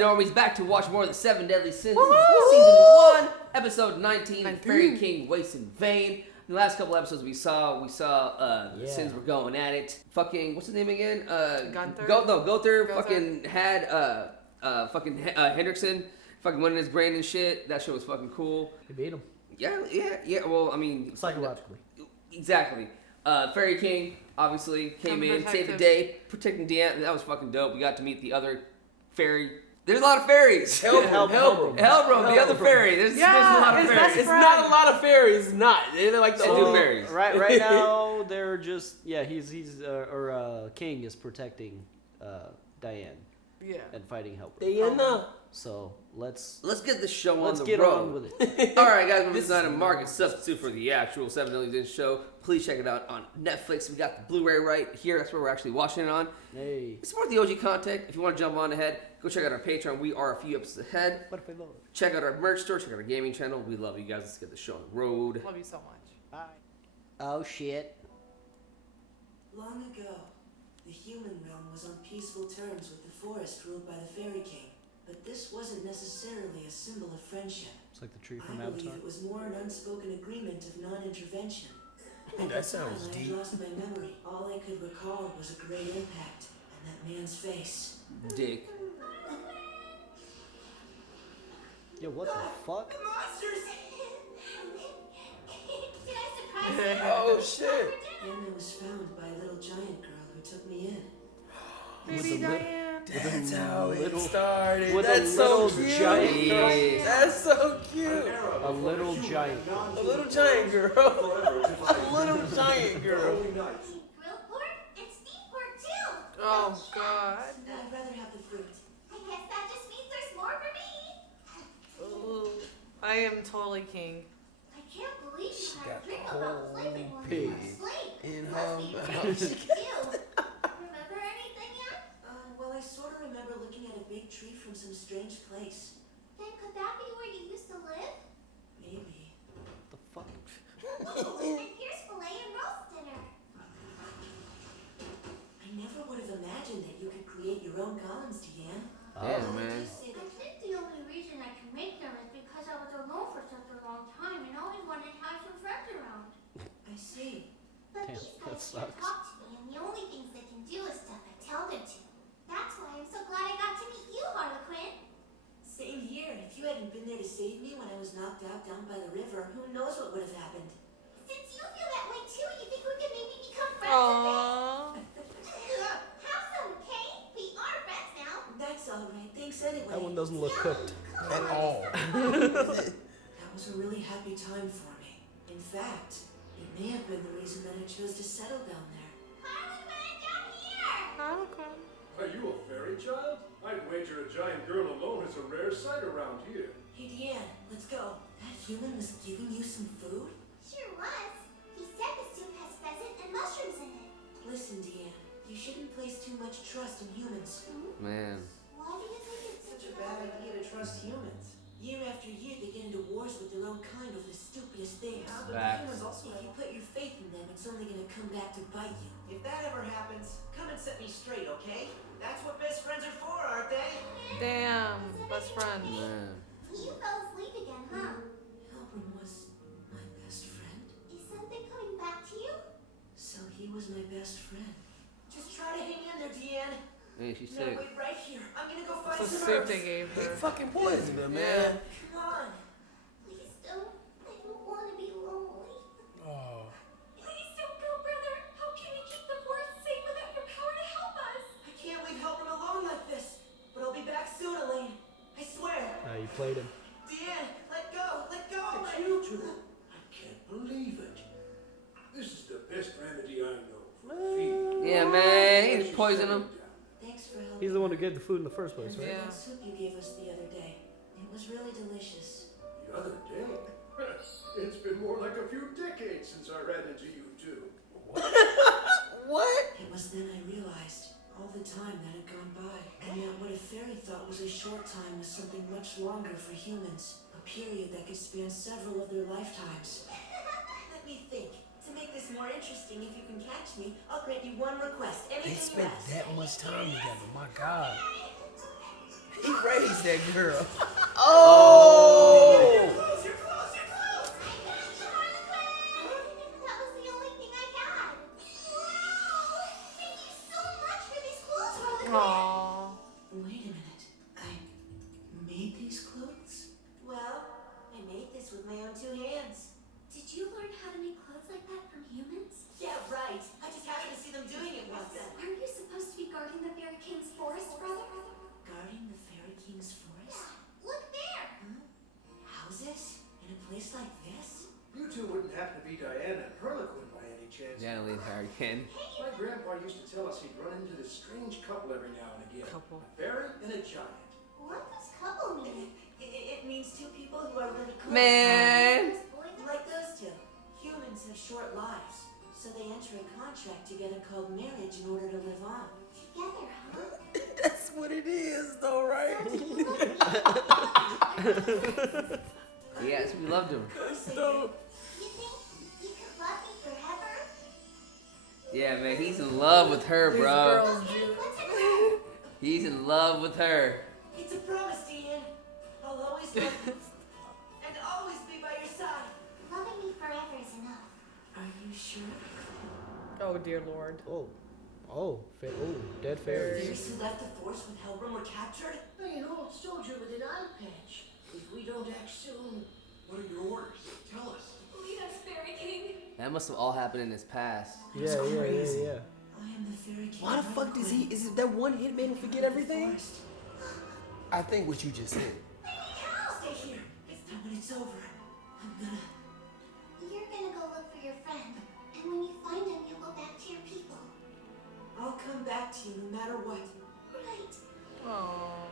Normies, back to watch more of the 7 Deadly Sins. Season 1, episode 19, Fairy King Wastes in Vain. In the last couple episodes we saw the Sins were going at it. Fucking, what's his name again? Gunther? Gother fucking had Hendrickson fucking went in his brain and shit. That shit was fucking cool. He beat him. Yeah. Well, I mean... Psychologically. Exactly. Fairy King, obviously, came in, saved the day, protecting Diane. That was fucking dope. We got to meet the other fairy. There's a lot of fairies. Helbram, the other fairy. There's a lot of fairies. It's not a lot of fairies. Not. They're like the two fairies. Right now, they're just King is protecting Diane. Yeah. And fighting Helbram. Diana. So let's get the show on the road. Let's get on with it. All right, guys. This is not a market substitute for the actual 7 Deadly Sins show. Please check it out on Netflix. We got the Blu-ray right here. That's where we're actually watching it on. Hey. Support the OG content. If you want to jump on ahead, go check out our Patreon. We are a few episodes ahead. What if I love? Check out our merch store. Check out our gaming channel. We love you guys. Let's get the show on the road. Love you so much. Bye. Oh shit. Long ago, the human realm was on peaceful terms with the forest ruled by the Fairy King. But this wasn't necessarily a symbol of friendship. It's like the tree from I Avatar. believe it was more an unspoken agreement of non-intervention. That sounds deep. I lost my memory. All I could recall was a great impact and that man's face. Dick. Yo, what the fuck? The monsters! Did I surprise you? Oh shit. Then I was found by a little giant girl who took me in. Baby Diane. That's how it started. With That's a so little cute. giant girl. That's so cute. A little giant girl. A little giant girl. A little giant girl. Grilled pork and steamed pork too. Oh God. I'd rather have the fruit. I guess that just means there's more for me. Ooh, I am totally king. I can't believe you had got a dream the about whole living one pig in sleep. in Must her be mouth. pretty too. Remember anything yet? Well, I sort of remember looking at a big tree from some strange place. Then could that be where you used to live? Maybe. The fuck? Ooh, and here's filet and roast dinner. I never would have imagined that you could create your own golems, Diane. Yeah, man. I think the only reason I can make them is because I was alone for such a long time and always wanted to have some friends around. I see. But Damn, these that guys can't sucks. talk to me, and the only things they can do is stuff I tell them to. That's why I'm so glad I got to meet you, Harlequin. Same here. If you hadn't been there to save me when I was knocked out down by the river, who knows what would have happened? Since you feel that way too, you think we could maybe become friends Aww. Have some, okay? We are friends now. That's all right. Thanks anyway. That one doesn't look cooked. At all. That was a really happy time for me. In fact, it may have been the reason that I chose to settle down there. Harlequin, down here! Harlequin. Are you a fairy child? I'd wager a giant girl alone is a rare sight around here. Hey, Diane, let's go. That human was giving you some food? Sure was. He said the soup has pheasant and mushrooms in it. Listen, Diane, you shouldn't place too much trust in humans. Man. Why do you think it's Such a bad idea to trust humans. Year after year, they get into wars with their own kind over the stupidest things. but Facts. humans also, if you put your faith in them, it's only gonna come back to bite you. If that ever happens, come and set me straight, okay? That's what best friends are for, aren't they? Damn, best friend. Man. You fell asleep again, huh? Helbram was my best friend, Is something coming back to you? so he was my best friend. Just try to hang in there, Deanne. Hey, she's No, sick. wait right here. I'm gonna go find It's a some soup herbs. they gave They her. fucking poisoned her, man. Come on. Please don't. I don't want to be lonely. Oh. Please don't go, brother. How can we keep the forest safe without your power to help us? I can't leave Helbram alone like this. But I'll be back soon, Elaine. I swear. You played him. Deanne, let go. Let go. It's you two. I can't believe it. This is the best remedy I know for fever. Yeah, man. He poisoned him. Thanks for helping. He's the one who gave the food in the first place, right? Yeah. That soup you gave us the other day. It was really delicious. The other day? It's been more like a few decades since I ran into you two. What? It was then I realized all the time that had gone by. And yet what a fairy thought was a short time was something much longer for humans. A period that could span several of their lifetimes. Let me think. To make this more interesting, if you can catch me, I'll grant you one request. They Anything you spent ask. that much time together, my God. He raised that girl. Oh! Close, you're close, you're close! That was the only thing I got. Wow! Thank you so much for these clothes, Harlequin. Aww. Wait a minute. I made these clothes? Well, I made this with my own 2 hands. Did you learn how to make clothes like that from humans? Yeah, right. I just happened to see them doing it once. Aren't you supposed to be guarding the Fairy King's forest, brother? Guarding the Fairy King's forest? Look there! Houses? In a place like this? You two wouldn't happen to be Diane and Harlequin by any chance? Janelle Harrigan. My grandpa used to tell us he'd run into this strange couple every now and again. Couple. A fairy and a giant. What does couple mean? It means 2 people who are really close. Man! Like those 2. Humans have short lives, so they enter a contract together called marriage in order to live on. Together, huh? That's what it is, though, right? Yes, we loved him. No. You think you could love me forever? Yeah, man, he's in love with her, bro. Girls Okay, do. what's it called? He's in love with her. It's a promise, Diane. I'll always love you. And always be by your side. Loving me forever is enough. Are you sure? Oh dear lord. Dead fairies. Those who left the force when Helbram were captured? Hey, an old soldier with an eye patch. If we don't act soon, what are your orders? Tell us. Lead us, Fairy King. That must have all happened in his past. Yeah. I am the Fairy King. Why the fuck does he? Is it that one hit made him forget everything? I think what you just said. Stay here. It's not when it's over. I'm gonna. You're gonna go look for your friend, and when you find him, you'll go back to your people. I'll come back to you no matter what. Right. Aww.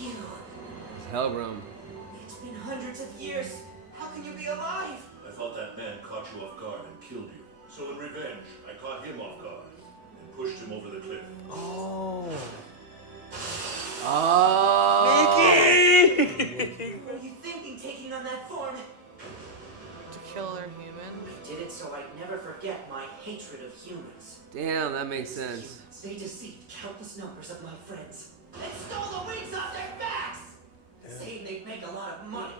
You. It's Helbram. It's been hundreds of years. How can you be alive? I thought that man caught you off guard and killed you. So in revenge, I caught him off guard and pushed him over the cliff. Oh. Oh! What were you thinking taking on that form? To kill their human. Did it so I'd never forget my hatred of humans. Damn, that makes sense. Humans, they deceived countless numbers of my friends. And stole the wings off their backs! Saying they'd make a lot of money.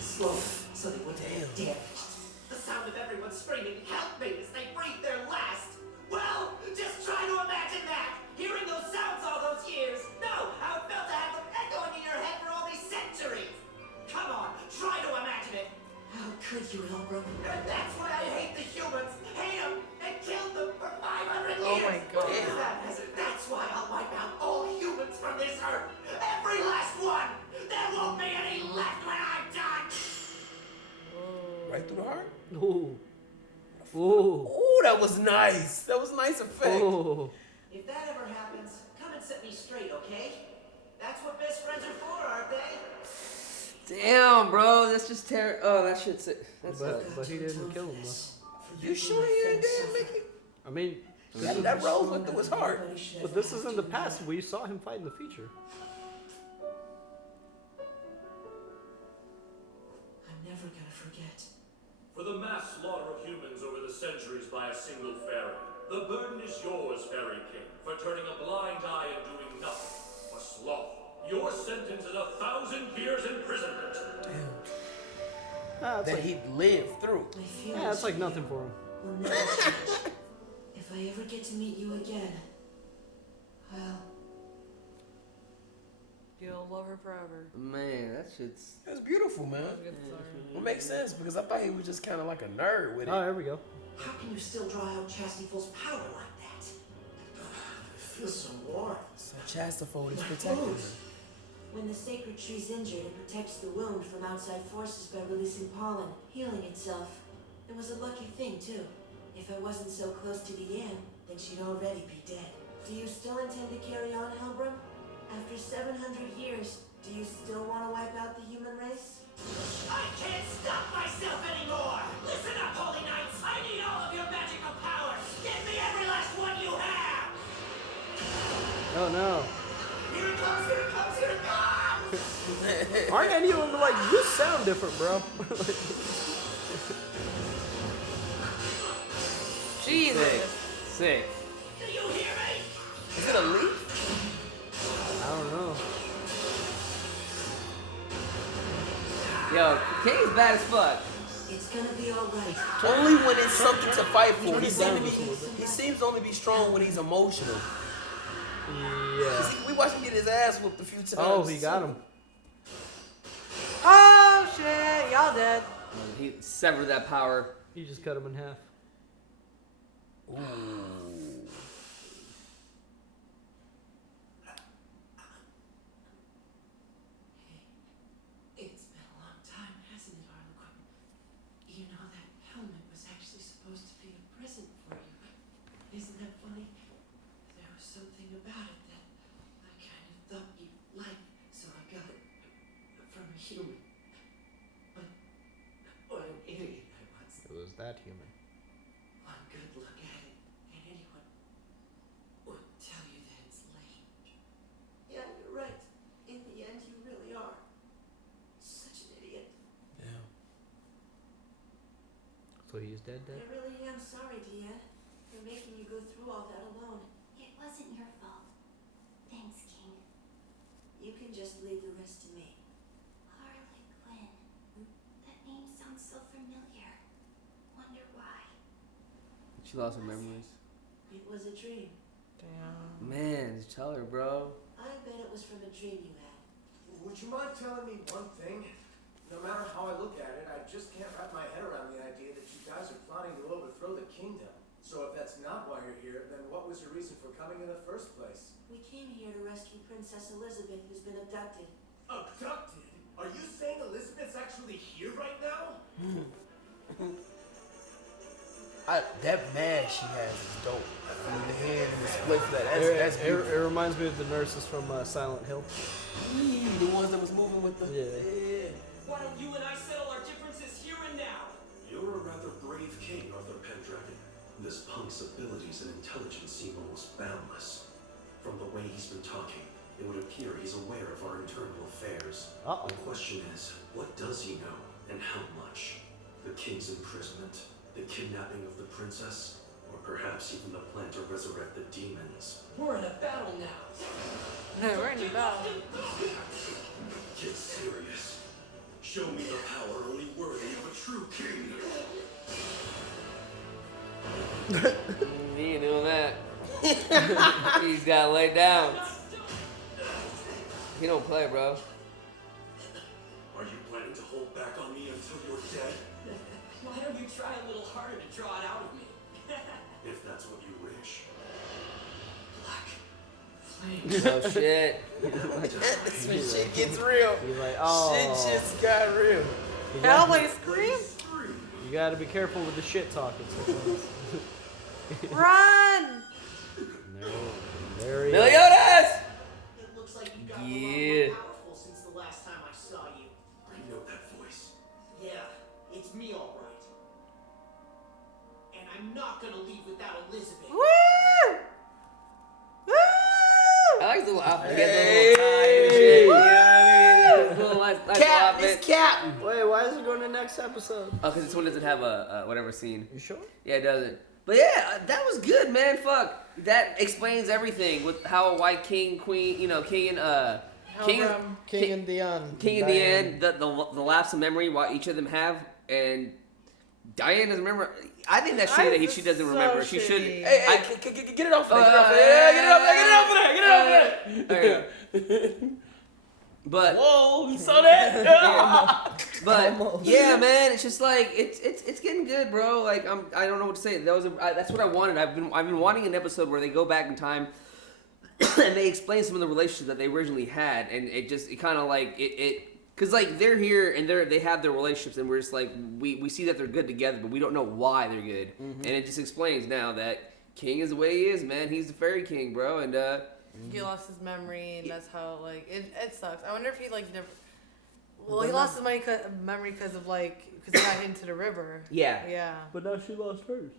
Slowly, so they wouldn't get damaged. The sound of everyone screaming, "Help me!" as they breathe their last. Well, just try to imagine that! Hearing those sounds all those years! No, how it felt to have them echoing in your head for all these centuries! Come on, try to imagine it! How could you, Helbram? And that's why I hate the humans! Hate them! And killed them for 500 years! Oh my God. That's why I'll wipe out all humans from this earth! Every last one! There won't be any left when I'm done! Right through the heart? Ooh. Ooh. Oh, that was nice. That was a nice effect. Ooh. If that ever happens, come and set me straight, okay? That's what best friends are for, aren't they? Damn, bro, that's just terrible. Oh, that shit's it. That's But he didn't kill him though. You sure he didn't make it? I mean, That rose went through his heart. but this is in the past. We saw him fight in the future. I'm never gonna forget. For the mass slaughter of humans over the centuries by a single fairy, the burden is yours, Fairy King, for turning a blind eye and doing nothing. For sloth, your sentence is 1,000 years imprisonment. Ah, it's That like, he lived through. My feelings yeah, it's like nothing for him. will never change. If I ever get to meet you again, You'll love her forever. Man, that shit's. It was beautiful, man. That was a good story. It makes sense because I thought he was just kind of like a nerd with it. Oh, there we go. how can you still draw out Chastieful's power like that? It feels so warm. So Chastifold is protecting him. When the sacred tree's injured, it protects the wound from outside forces by releasing pollen, healing itself. It was a lucky thing, too. If I wasn't so close to Diane, then she'd already be dead. Do you still intend to carry on, Helbram? After 700 years, do you still want to wipe out the human race? I can't stop myself anymore! Listen up, Holy Knights! I need all of your magical powers! Give me every last one you have! Oh no. Here it comes, here it comes, here it comes! Aren't any of them like, you sound different, bro? Sick. Sick. Do you hear me? Is bad as fuck. It's gonna be alright. Only when it's something to fight for. Turn He it down seems just a little bit. he seems to only be strong when he's emotional. Yeah. We watched him get his ass whooped a few times. Oh, he got him. Oh shit, y'all dead. He severed that power. He just cut him in half. Ooh. It's been a long time, hasn't it, Harlequin? You know, that helmet was actually supposed to be a present for you. Isn't that funny? There was something about it that I kind of thought you'd like, so I got it from a human. But what an idiot I was. It was that human. One good look at it, and anyone would tell you that it's lame. Yeah, you're right. In the end, you really are. Such an idiot. Yeah. So he's dead. I really am sorry, Diane, for making you go through all that alone. It wasn't your fault. Thanks, King. You can just leave the rest to me. Harlequin. That name sounds so familiar. Wonder why. She lost her memories. It was a dream. Damn. Man, just tell her, bro. I bet it was from a dream you had. Would you mind telling me one thing? No matter how I look at it, I just can't wrap my head around the idea that you guys are plotting to overthrow the kingdom. So if that's not why you're here, then what was your reason for coming in the first place? We came here to rescue Princess Elizabeth, who's been abducted. Abducted? Are you saying Elizabeth's actually here right now? That mask she has is dope. I mean, the hand and the split for that. That's It beautiful. reminds me of the nurses from Silent Hill. The ones that was moving with the. Yeah. Why don't you and I settle our differences here and now? You're a rather brave king, Arthur Pendragon. This punk's abilities and intelligence seem almost boundless. From the way he's been talking, it would appear he's aware of our internal affairs. Uh-oh. The question is, what does he know, and how much? The king's imprisonment, the kidnapping of the princess, or perhaps even the plan to resurrect the demons. We're in a battle now. We're in the battle. Get serious. Show me the power only worthy of a true king. He ain't doing that. He's gotta lay down. He don't play, bro. Are you planning to hold back on me until you're dead? Why don't you try a little harder to draw it out of me? If that's what you wish. Oh shit. That's when shit gets real. He's like, oh. Shit just got real. You Hell, gotta, like scream. you gotta be careful with the shit talking. Sometimes. Run! There he is. Meliodas! It looks like you got Yeah. a lot more powerful since the last time I saw you. I know that voice. Yeah, it's me all right. And I'm not gonna leave without Elizabeth. Woo! Woo! I like the little outfit. He has a little tie and shit. You know what I mean? Little nice Cap, outfit. it's Captain. Wait, why is it going to the next episode? Oh, because this one doesn't have a whatever scene. You sure? Yeah, it doesn't. But yeah, that was good, man. Fuck. That explains everything with how a white king, queen, you know, king and Helbram. King and Diane. King and Diane, the lapse of memory what each of them have, and Diane doesn't remember. I think that's shitty that she doesn't remember. She should. shitty. Hey, get it off of there. Get it off there. There you go. But Whoa, you saw that? but yeah, man, it's just like it's getting good, bro. Like I don't know what to say. That's what I wanted. I've been wanting an episode where they go back in time and they explain some of the relationships that they originally had, and it kind of like because like they're here and they have their relationships, and we're just like we see that they're good together, but we don't know why they're good, and it just explains now that King is the way he is, man. He's the fairy king, bro, and He lost his memory, and that's how like it sucks. I wonder if he like never. Well, he lost his memory because of because he got into the river. yeah. Yeah. But now she lost hers.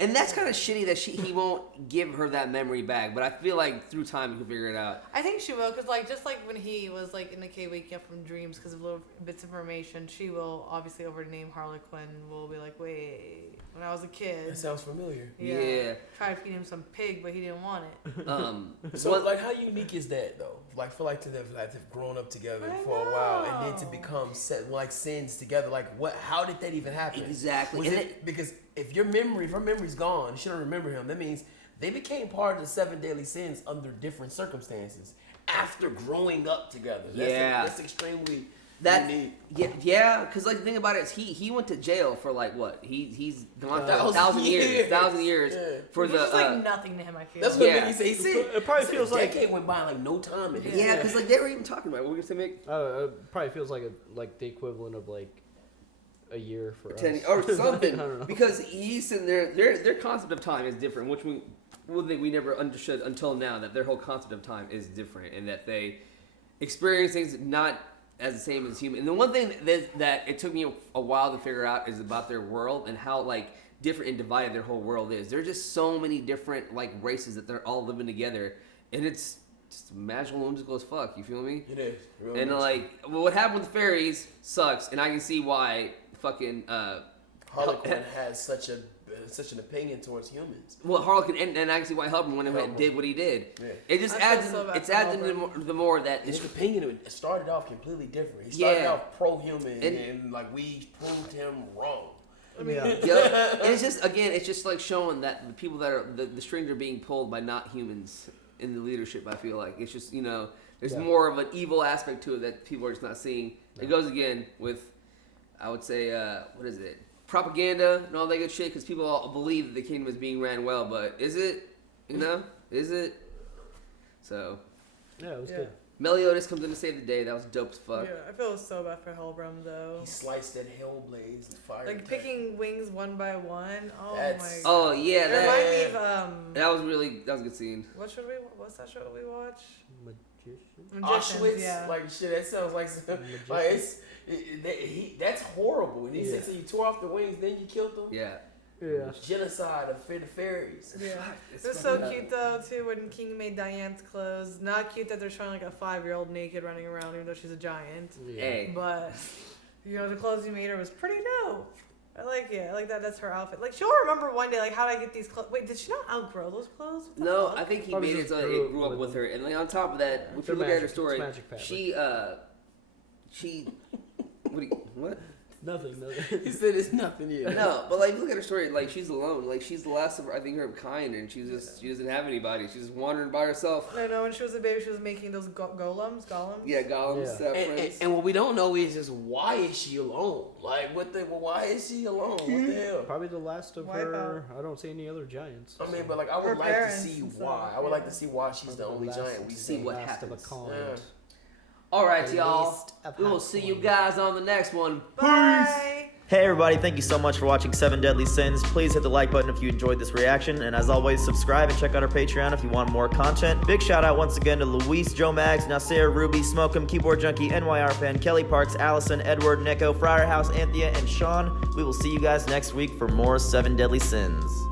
And that's kind of shitty that he won't give her that memory back. But I feel like through time, he can figure it out. I think she will, because like just like when he was like in the cave waking up from dreams because of little bits of information, she will obviously over the name Harlequin will be like, wait, when I was a kid. That sounds familiar. Yeah. Tried to feed him some pig, but he didn't want it. So like, how unique is that though? Like for like to have grown up together for a while and then to become like sins together. Like what? How did that even happen? Exactly. Because if her memory's gone, she don't remember him. That means they became part of the 7 deadly sins under different circumstances after growing up together. That's extremely unique. Yeah, because like the thing about it is he went to jail for like what? He's gone for 1,000 years for Which the is like nothing to him. I feel. That's what he said. He said it probably feels like a decade went by like no time. Yeah, because like they were even talking about it. What were you gonna say, Mick? It probably feels like the equivalent of like a year for 10 us. or something. I don't know. Because he's in their concept of time is different, which we never understood until now, that their whole concept of time is different and that they experience things not as the same as human. And the one thing that it took me a while to figure out is about their world and how like different and divided their whole world is. There's just so many different like races that they're all living together, and it's just magical, whimsical as fuck. You feel me? It is. And like what happened with the fairies sucks, and I can see why fucking Harlequin has such an opinion towards humans. Well, Harlequin and I can see why Helbram went and did what he did. Yeah. It just adds the more that his opinion started off completely different. He started off pro-human and like we proved him wrong. Yeah. Yep. And it's just like showing that the people that are the strings are being pulled by not humans in the leadership. I feel like it's just there's more of an evil aspect to it that people are just not seeing. It goes again with, I would say, what is it? Propaganda and all that good shit, because people all believe that the kingdom is being ran well, but is it? Is it? So. Yeah, it was good. Meliodas comes in to save the day. That was dope as fuck. Yeah, I feel so bad for Helbram though. He sliced that Hellblaze and fired. Like picking wings one by one. Oh my god. Oh yeah, that was a good scene. What's that show we watch? Magician. Auschwitz, yeah. Like shit. That sounds like that's horrible. And he said, so you tore off the wings, then you killed them. Yeah. Yeah. Genocide of the fairies. Yeah. It was so cute though too when King made Diane's clothes. Not cute that they're showing like a 5-year-old naked running around even though she's a giant. Yeah. Hey. But the clothes he made her was pretty dope. I like it. I like that. That's her outfit. Like she'll remember one day like how did I get these clothes? Wait, did she not outgrow those clothes? No, I think he made it so it grew up with her. And like, on top of that, if you look at her story, she what? Nothing. He said it's nothing yet. No, but like look at her story. Like she's alone. Like she's the last of her, I think, her kind, and she doesn't have anybody. She's just wandering by herself. I know when she was a baby, she was making those golems. Yeah, golems. Yeah. And what we don't know is just why is she alone? Like why is she alone? What the hell? Probably the last of her. I don't see any other giants. I mean, but like I would like to see why. I would like to see why she's the only giant. We see what happens. Of a kind. Yeah. All right, y'all. We will see you guys on the next one. Bye. Hey everybody, thank you so much for watching 7 Deadly Sins. Please hit the like button if you enjoyed this reaction, and as always, subscribe and check out our Patreon if you want more content. Big shout out once again to Luis, Joe Mags, Nasir, Ruby, Smokem, Keyboard Junkie, NYR Fan, Kelly Parks, Allison, Edward, Neko, Friar House, Anthea, and Sean. We will see you guys next week for more 7 Deadly Sins.